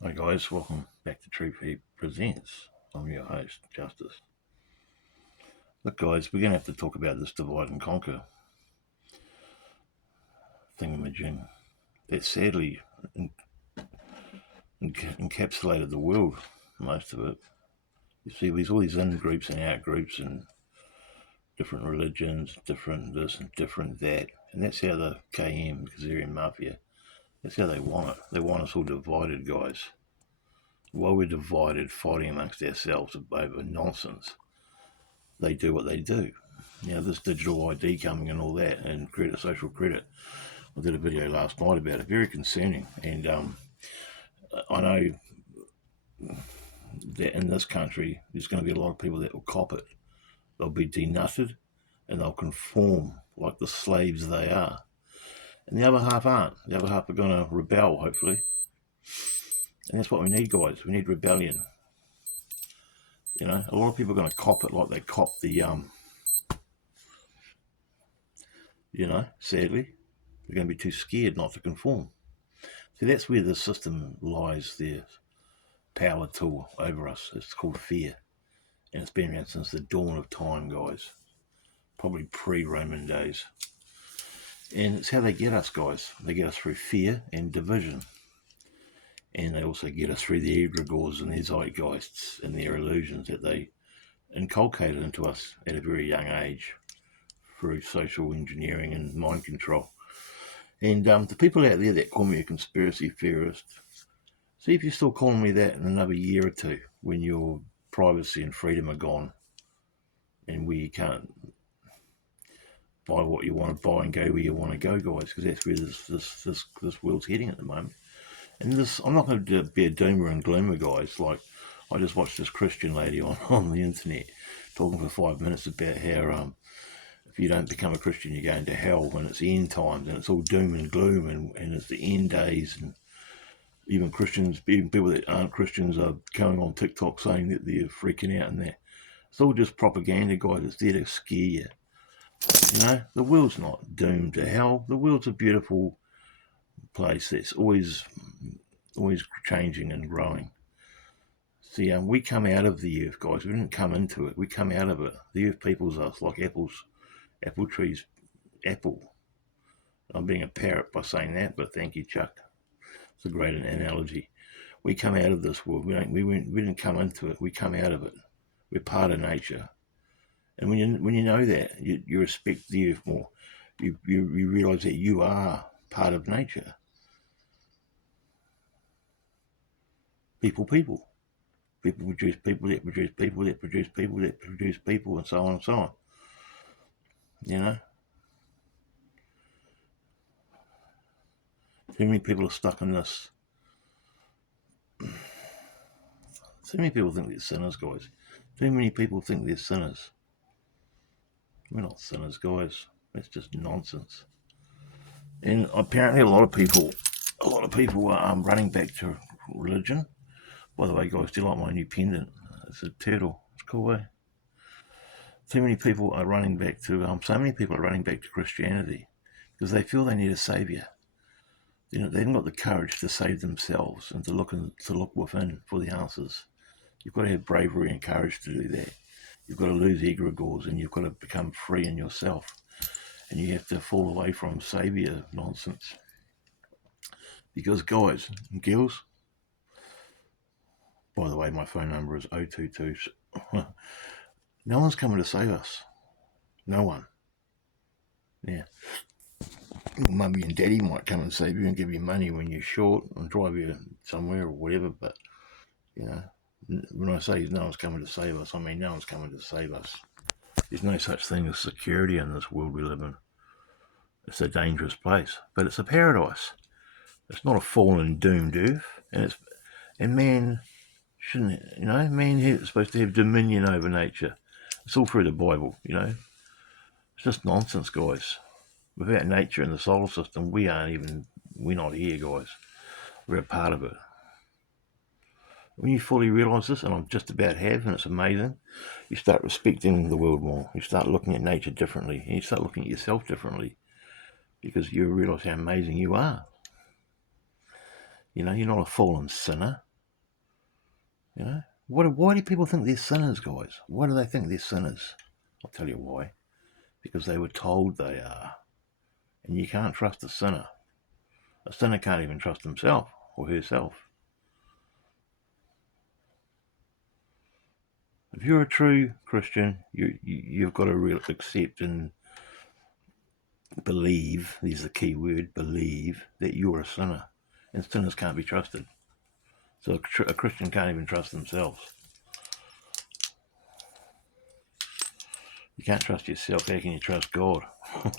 Hi guys, welcome back to True Feed Presents. I'm your host, Justice. Look guys, we're going to have to talk about this divide and conquer thingamajig that sadly encapsulated the world, most of it. You see there's all these in-groups and out-groups and different religions, different this and different that. And that's how the KHAZARIAN Mafia, that's how they want it. They want us all divided, guys. While we're divided, fighting amongst ourselves over nonsense, they do what they do. This digital ID coming and all that, and social credit. I did a video last night about it, very concerning. And I know that in this country, there's going to be a lot of people that will cop it. They'll be denutted and they'll conform like the slaves they are. And the other half aren't. The other half are going to rebel, hopefully. And that's what we need, guys. We need rebellion. A lot of people are going to cop it like they cop the, sadly. They're going to be too scared not to conform. See, that's where the system lies, their power tool over us. It's called fear. And it's been around since the dawn of time, guys. Probably pre-Roman days. And it's how they get us, guys. They get us through fear and division. And they also get us through the egregores and their zeitgeists and their illusions that they inculcated into us at a very young age through social engineering and mind control. And the people out there that call me a conspiracy theorist, see if you're still calling me that in another year or two when your privacy and freedom are gone and where you can't buy what you want to buy and go where you want to go, guys, because that's where this world's heading at the moment. And I'm not going to be a doomer and gloomer, guys. Like, I just watched this Christian lady on the internet talking for 5 minutes about how if you don't become a Christian, you're going to hell when it's the end times and it's all doom and gloom and it's the end days. And even Christians, even people that aren't Christians are going on TikTok saying that they're freaking out and that. It's all just propaganda, guys. It's there to scare you. The world's not doomed to hell. The world's a beautiful place that's always changing and growing. See, we come out of the earth, guys. We didn't come into it. We come out of it. The earth peoples us like apple trees. Apple. I'm being a parrot by saying that, but thank you, Chuck. It's a great analogy. We come out of this world. We didn't come into it. We come out of it. We're part of nature. And when you know that, you respect the earth more. You realise that you are part of nature. People produce people that produce people that produce people that produce people, and so on and so on. Too many people are stuck in this. Too many people think they're sinners, guys. Too many people think they're sinners. We're not sinners, guys. That's just nonsense. And apparently a lot of people are running back to religion. By the way, guys, do you like my new pendant? It's a turtle. It's cool, eh? So many people are running back to Christianity because they feel they need a saviour. They haven't got the courage to save themselves and to look within for the answers. You've got to have bravery and courage to do that. You've got to lose egregores and you've got to become free in yourself. And you have to fall away from saviour nonsense. Because, guys and girls, by the way, my phone number is 022. No one's coming to save us. No one. Yeah. Your mummy and daddy might come and save you and give you money when you're short and drive you somewhere or whatever, but, when I say no one's coming to save us, I mean no one's coming to save us. There's no such thing as security in this world we live in. It's a dangerous place, but it's a paradise. It's not a fallen, doomed earth, and man shouldn't, man is supposed to have dominion over nature. It's all through the Bible, It's just nonsense, guys. Without nature and the solar system, we're not here, guys. We're a part of it. When you fully realise this, and I just about have, and it's amazing, you start respecting the world more. You start looking at nature differently, and you start looking at yourself differently, because you realise how amazing you are. You're not a fallen sinner. You know, why do people think they're sinners, guys? Why do they think they're sinners? I'll tell you why. Because they were told they are. And you can't trust a sinner. A sinner can't even trust himself or herself. If you're a true Christian, you've got to really accept and believe, there's the key word, believe, that you're a sinner. And sinners can't be trusted. So a Christian can't even trust themselves. You can't trust yourself. How can you trust God?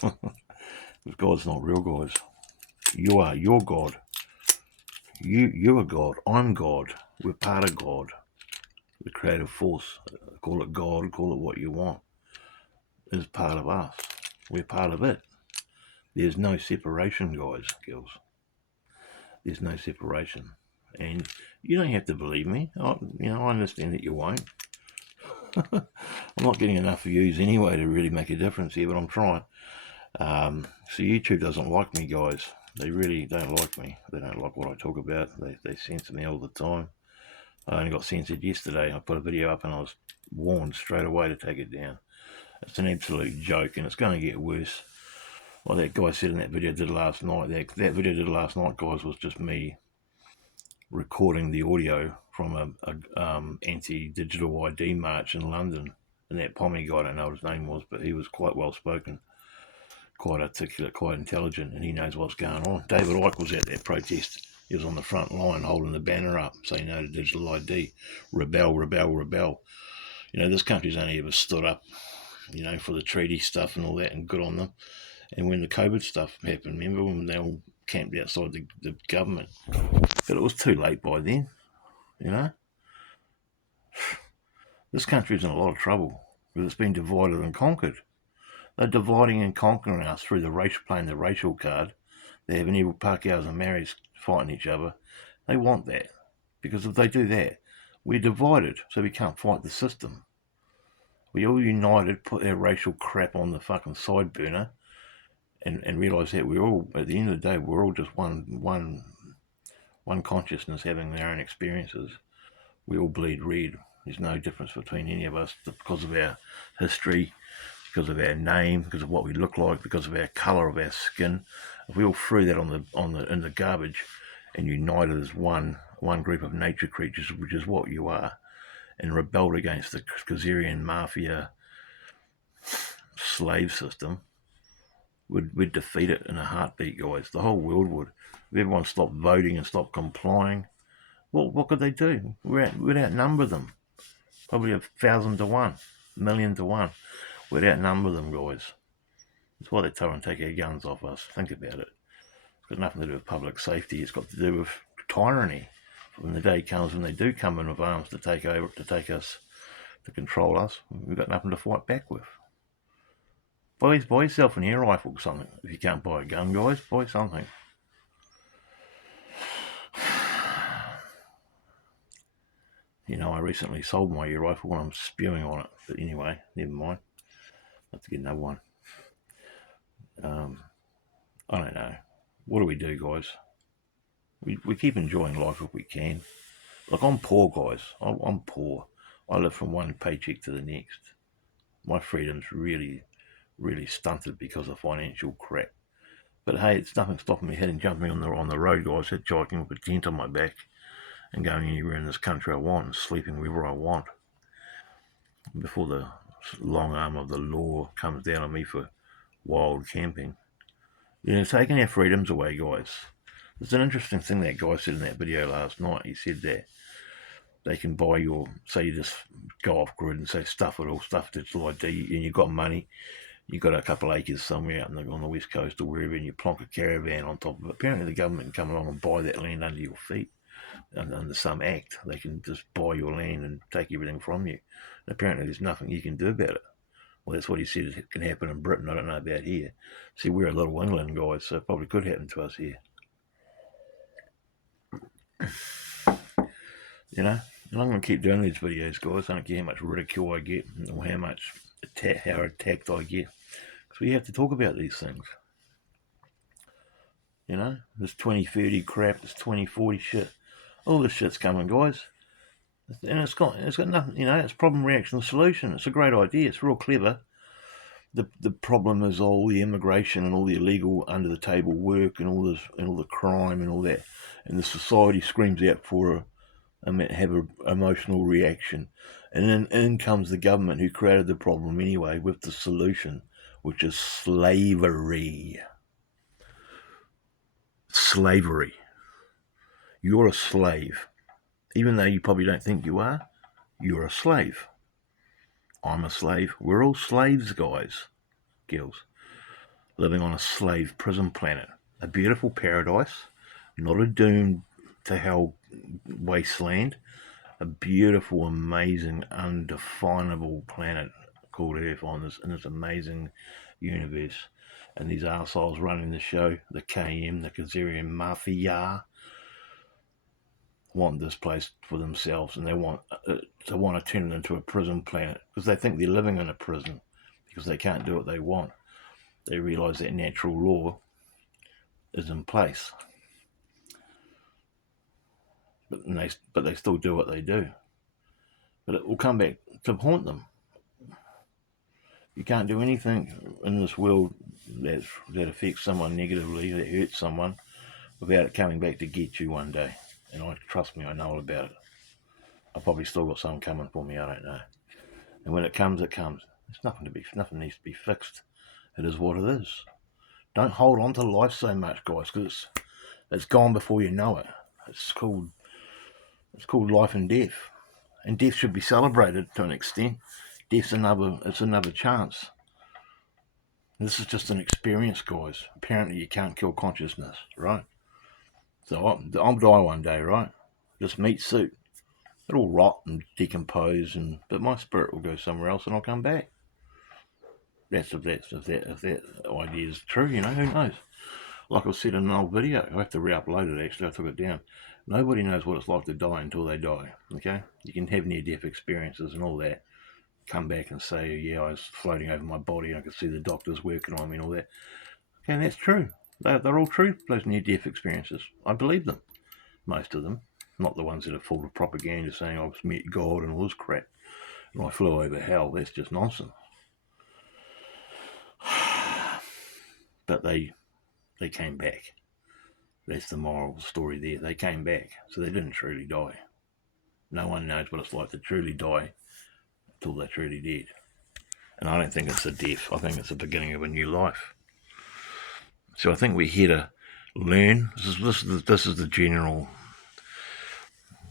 Because God's not real, guys. You are. You're God. You are God. I'm God. We're part of God. The creative force. Call it God. Call it what you want. Is part of us. We're part of it. There's no separation, guys, girls. There's no separation. And you don't have to believe me. I understand that you won't. I'm not getting enough views anyway to really make a difference here, but I'm trying. So YouTube doesn't like me, guys. They really don't like me. They don't like what I talk about. They censor me all the time. I only got censored yesterday. I put a video up and I was warned straight away to take it down. It's an absolute joke and it's going to get worse. Like that guy said in that video I did last night. That video I did last night, guys, was just me recording the audio from a anti-digital ID march in London. And that Pommy guy, I don't know what his name was, but he was quite well spoken, quite articulate, quite intelligent, and he knows what's going on. David Icke was at that protest. He was on the front line holding the banner up, saying no to digital ID. Rebel, rebel, rebel. You know, this country's only ever stood up, you know, for the treaty stuff and all that, and good on them. And when the COVID stuff happened, remember when they all camped outside the government? But it was too late by then, you know. This country's in a lot of trouble because it's been divided and conquered. They're dividing and conquering us through the racial, playing the racial card. They have evil Pacquiaos and Marys fighting each other. They want that because if they do that, we're divided, so we can't fight the system. We all united, put our racial crap on the fucking side burner, and realise that we're all, at the end of the day, we're all just one consciousness having our own experiences. We all bleed red. There's no difference between any of us because of our history, because of our name, because of what we look like, because of our colour of our skin. If we all threw that in the garbage and united as one group of nature creatures, which is what you are, and rebelled against the KHAZARIAN Mafia slave system, we'd defeat it in a heartbeat, guys. The whole world would. If everyone stopped voting and stopped complying, well, what could they do? We'd outnumber them. Probably 1,000 to 1, 1,000,000 to 1. We'd outnumber them, guys. That's why they try and take our guns off us. Think about it. It's got nothing to do with public safety. It's got to do with tyranny. When the day comes when they do come in with arms to take over, to take us, to control us, we've got nothing to fight back with. Buy yourself an air rifle or something. If you can't buy a gun, guys, buy something. You know, I recently sold my air rifle and I'm spewing on it. But anyway, never mind. I'll have to get another one. I don't know. What do we do, guys? We keep enjoying life if we can. Like, I'm poor, guys. I'm poor. I live from one paycheck to the next. My freedom's really, really stunted because of financial crap. But hey, it's nothing stopping me heading, jumping on the road, guys, hitchhiking with a tent on my back and going anywhere in this country I want and sleeping wherever I want before the long arm of the law comes down on me for wild camping. You know, taking our freedoms away, guys. There's an interesting thing that guy said in that video last night. He said that they can buy your, say you just go off grid and say stuff digital ID, and you've got money, you've got a couple of acres somewhere out on the west coast or wherever, and you plonk a caravan on top of it. Apparently the government can come along and buy that land under your feet. And under some act, they can just buy your land and take everything from you. And apparently there's nothing you can do about it. Well, that's what he said it can happen in Britain. I don't know about here. See, we're a little England, guys, so it probably could happen to us here. You know, and I'm going to keep doing these videos, guys. I don't care how much ridicule I get or how attacked I get. Because we have to talk about these things. You know, this 2030 crap, this 2040 shit. All this shit's coming, guys. And it's got nothing, it's problem, reaction, solution. It's a great idea. It's real clever. The problem is all the immigration and all the illegal under the table work and all the crime and all that, and the society screams out for have an emotional reaction, and then in comes the government who created the problem anyway with the solution, which is slavery. Slavery. You're a slave, even though you probably don't think you are. You're a slave. I'm a slave. We're all slaves, guys, girls, living on a slave prison planet. A beautiful paradise, not a doomed to hell wasteland. A beautiful, amazing, undefinable planet called Earth in this amazing universe. And these arseholes running the show, the KM, the KHAZARIan Mafia, want this place for themselves, and they want to turn it into a prison planet because they think they're living in a prison because they can't do what they want. They realise that natural law is in place, but they still do what they do. But it will come back to haunt them. You can't do anything in this world that affects someone negatively, that hurts someone, without it coming back to get you one day. And trust me, I know all about it. I've probably still got something coming for me, I don't know. And when it comes, it comes. Nothing needs to be fixed. It is what it is. Don't hold on to life so much, guys, because it's gone before you know it. It's called life and death. And death should be celebrated to an extent. Death's another chance. This is just an experience, guys. Apparently you can't kill consciousness, right? So I'll die one day, right? This meat suit, it'll rot and decompose, but my spirit will go somewhere else and I'll come back. If that idea is true, who knows? Like I said in an old video, I have to re-upload it actually, I took it down. Nobody knows what it's like to die until they die, okay? You can have near-death experiences and all that, come back and say, yeah, I was floating over my body and I could see the doctors working on me and all that. Okay, and that's true. They're all true, those near-death experiences. I believe them, most of them. Not the ones that are full of propaganda saying I was met God and all this crap and I flew over hell. That's just nonsense. But they came back. That's the moral of the story there. They came back, so they didn't truly die. No one knows what it's like to truly die until they're truly dead. And I don't think it's a death. I think it's the beginning of a new life. So I think we're here to learn. This is the general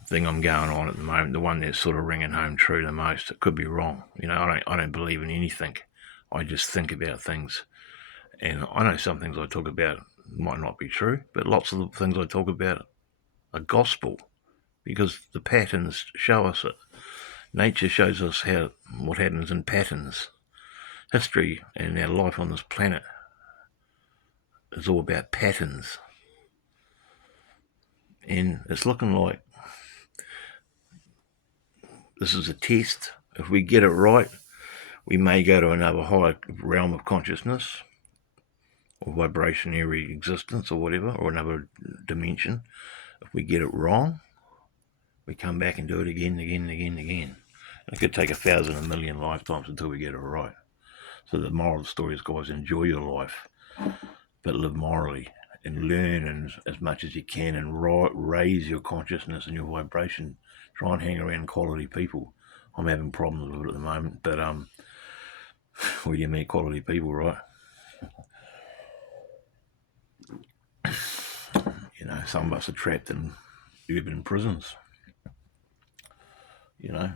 thing I'm going on at the moment, the one that's sort of ringing home true the most. It could be wrong. I don't believe in anything. I just think about things. And I know some things I talk about might not be true, but lots of the things I talk about are gospel because the patterns show us it. Nature shows us what happens in patterns. History and our life on this planet is all about patterns. And it's looking like this is a test. If we get it right, we may go to another higher realm of consciousness or vibrationary existence or whatever, or another dimension. If we get it wrong, we come back and do it again and again and again and again. It could take 1,000, 1,000,000 lifetimes until we get it right. So the moral of the story is, guys, enjoy your life, but live morally and learn as much as you can and raise your consciousness and your vibration. Try and hang around quality people. I'm having problems with it at the moment, but well, you meet quality people, right? Some of us are trapped in urban prisons. I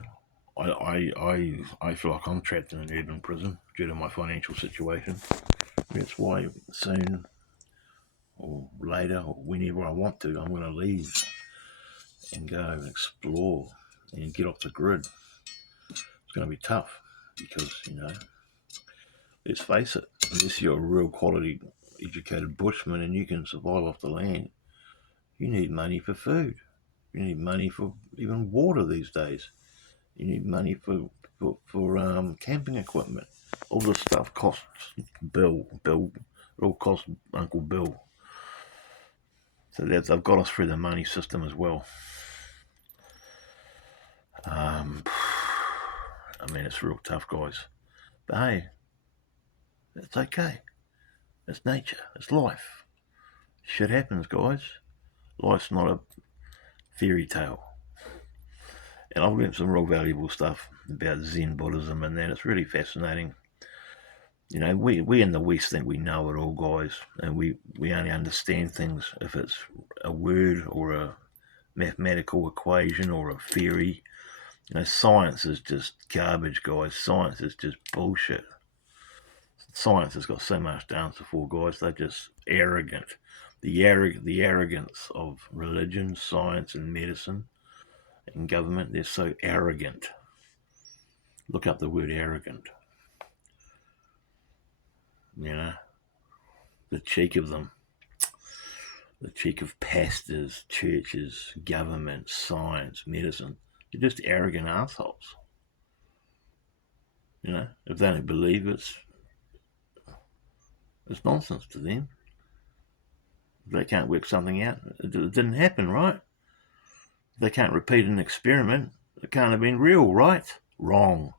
feel like I'm trapped in an urban prison due to my financial situation. That's why soon or later or whenever I want to, I'm going to leave and go and explore and get off the grid. It's going to be tough because, let's face it, unless you're a real quality educated bushman and you can survive off the land, you need money for food. You need money for even water these days. You need money for camping equipment. All this stuff costs Bill. It all costs Uncle Bill. So they've got us through the money system as well. I mean, it's real tough, guys. But hey, it's okay. It's nature. It's life. Shit happens, guys. Life's not a fairy tale. And I've learned some real valuable stuff about Zen Buddhism and that. It's really fascinating. You know, we in the West think we know it all, guys, and we only understand things if it's a word or a mathematical equation or a theory. You know, science is just garbage, guys. Science is just bullshit. Science has got so much to answer for, guys. They're just arrogant. The arrogance of religion, science, and medicine and government, they're so arrogant. Look up the word arrogant. You know, the cheek of them. The cheek of pastors, churches, government, science, medicine. They're just arrogant assholes. You know, if they don't believe it's nonsense to them. If they can't work something out, it didn't happen, right? If they can't repeat an experiment, it can't have been real, right? Wrong.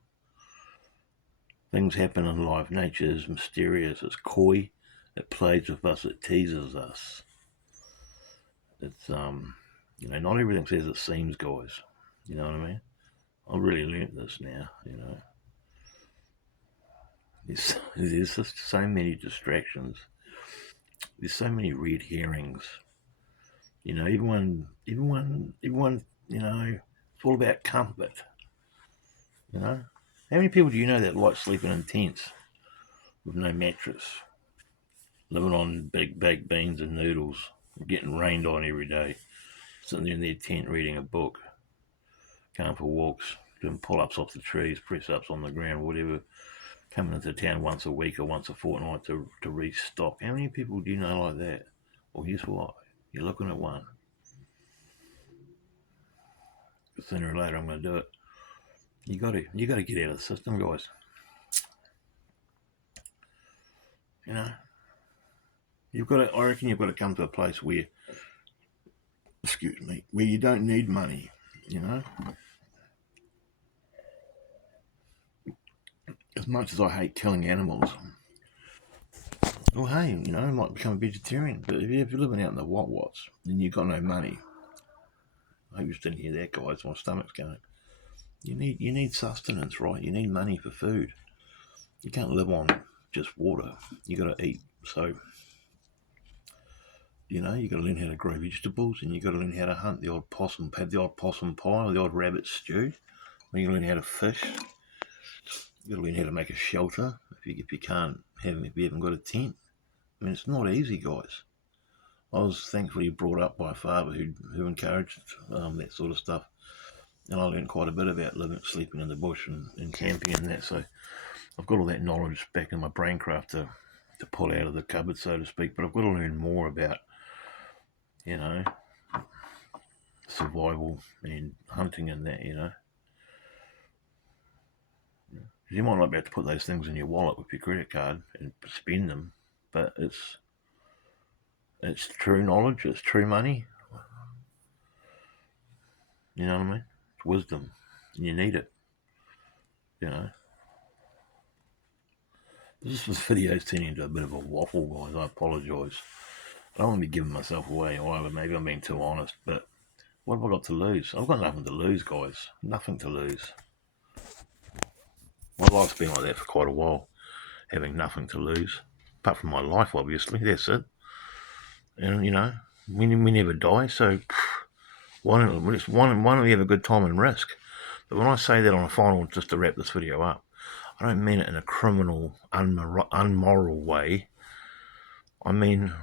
Things happen in life. Nature is mysterious. It's coy. It plays with us. It teases us. It's you know, not everything says it seems, guys. You know what I mean? I've really learnt this now. You know, there's just so many distractions. There's so many red herrings. You know, everyone. You know, it's all about comfort. You know, how many people do you know that like sleeping in tents with no mattress, living on big baked beans and noodles, getting rained on every day, sitting there in their tent reading a book, going for walks, doing pull-ups off the trees, press-ups on the ground, whatever, coming into town once a week or once a fortnight to restock. How many people do you know like that? Well, guess what? You're looking at one. Sooner or later, I'm going to do it. You got to get out of the system, guys. You know, you've got to. I reckon you've got to come to a place where, excuse me, where you don't need money. You know, as much as I hate killing animals, well, hey, you know, I might become a vegetarian. But if you're living out in the Wots and you've got no money, I hope you didn't hear that, guys. My stomach's going. You need sustenance, right? You need money for food. You can't live on just water. You got to eat. So, you know, you got to learn how to grow vegetables, and you got to learn how to hunt. The odd possum, have the odd possum pie, or the odd rabbit stew. You learn how to fish. You got to learn how to make a shelter if you can't have if you haven't got a tent. I mean, it's not easy, guys. I was thankfully brought up by a father who encouraged that sort of stuff, and I learned quite a bit about sleeping in the bush and camping and that. So I've got all that knowledge back in my braincraft to pull out of the cupboard, so to speak. But I've got to learn more about, you know, survival and hunting and that, you know. You might not be able to put those things in your wallet with your credit card and spend them, but it's true knowledge, it's true money. You know what I mean? It's wisdom, and you need it. You know. This video's turning into a bit of a waffle, guys. I apologise. I don't want to be giving myself away either. Maybe I'm being too honest, but what have I got to lose? I've got nothing to lose, guys. Nothing to lose. My life's been like that for quite a while, having nothing to lose. Apart from my life, obviously. That's it. And, you know, we never die, so why don't we have a good time and risk? But when I say that on a final, just to wrap this video up, I don't mean it in a criminal, unmoral way. I mean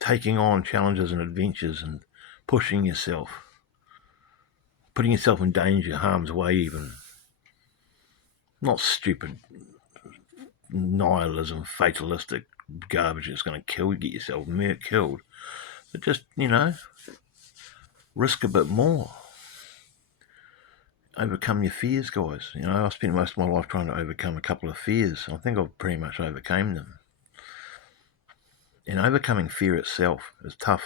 taking on challenges and adventures and pushing yourself, putting yourself in danger, harm's way even. Not stupid nihilism, fatalistic garbage that's going to kill you, get yourself killed. But just, you know, risk a bit more. Overcome your fears, guys. You know, I spent most of my life trying to overcome a couple of fears. I think I've pretty much overcame them. And overcoming fear itself is tough.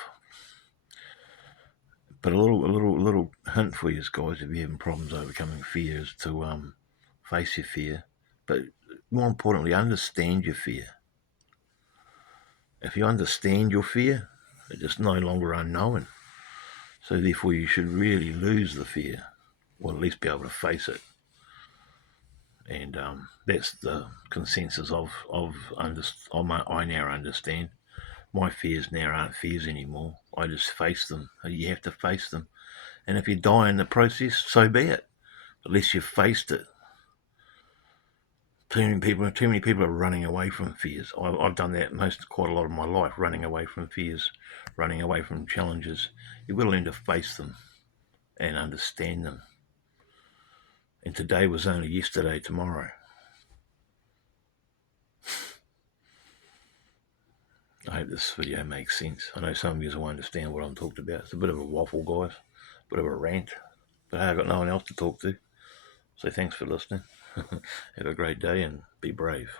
But a little hint for you guys, if you're having problems overcoming fear, is to face your fear, but more importantly, understand your fear. If you understand your fear, it's just no longer unknown. So therefore, you should really lose the fear, or at least be able to face it. And that's the consensus I now understand. My fears now aren't fears anymore. I just face them. You have to face them. And if you die in the process, so be it. At least you've faced it. Too many people are running away from fears. I've done that quite a lot of my life, running away from fears, running away from challenges. You've got to learn to face them and understand them. And today was only yesterday, tomorrow. I hope this video makes sense. I know some of you will understand what I'm talking about. It's a bit of a waffle, guys. A bit of a rant. But hey, I've got no one else to talk to. So thanks for listening. Have a great day and be brave.